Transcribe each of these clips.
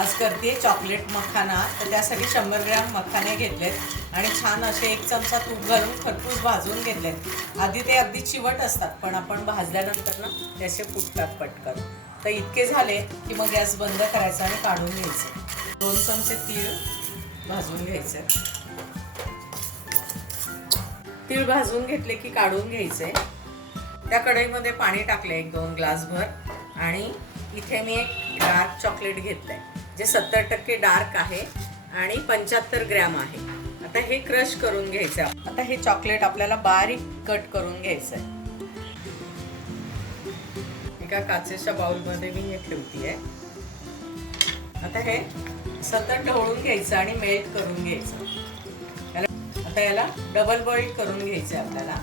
आज करते चॉकलेट मखाना. तर त्यासाठी 100 ग्रॅम मखाने घेतलेत आणि छान असे 1 चमचा तूप घालून खरपूस भाजून घेतलेत. आधी ते अगदी चिवट असतात, पण आपण भाजल्यानंतर ना ते असे फुटतात पटकन. तर इतके झाले की मग गॅस बंद करायचा आणि काढून घ्यायचे. 2 चमचे तीळ भाजून घ्यायचे. तीळ भाजून घेतले की काढून घ्यायचे. त्या कढईमध्ये पाणी टाकले 1-2 ग्लासभर आणि इथे मी एक डार्क चॉकलेट घेतलंय जे 70% डार्क आहे आणि 75 ग्रॅम आहे. आता हे क्रश करून घ्यायचं. आता हे चॉकलेट आपल्याला बारीक कट करून घ्यायचंय. एका काचेच्या बाउलमध्ये मी हे ठेवतीये. आता हे सतत ढवळून घ्यायचं आणि मेल्ट करून घ्यायचं. आता याला डबल बॉईल करून घ्यायचे आपल्याला.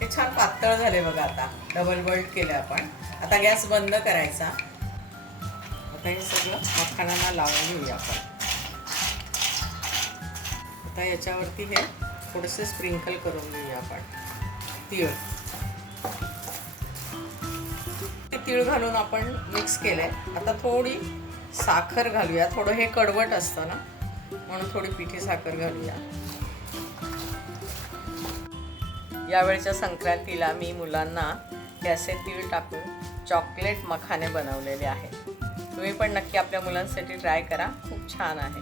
हे छान पातळ झाले बघा. आता डबल बॉईल केलं आपण. आता गॅस बंद करायचा. आता हे सगळं मखानांना लावून घेऊया आपण. आता याच्यावरती हे थोडेसे स्प्रिंकल करून घेऊया आपण. तीळ घालून आपण मिक्स केलंय. आता थोडी साखर घालूया. थोडं हे कडवट असतं ना, म्हणून थोडी पिठी साखर घालूया. यावेळच्या संक्रांतीला मी मुलांना हे असे तीळ टाकून चॉकलेट मखाने बनवलेले आहेत. तुम्ही पण नक्की आपल्या मुलांसाठी ट्राय करा. खूप छान आहे.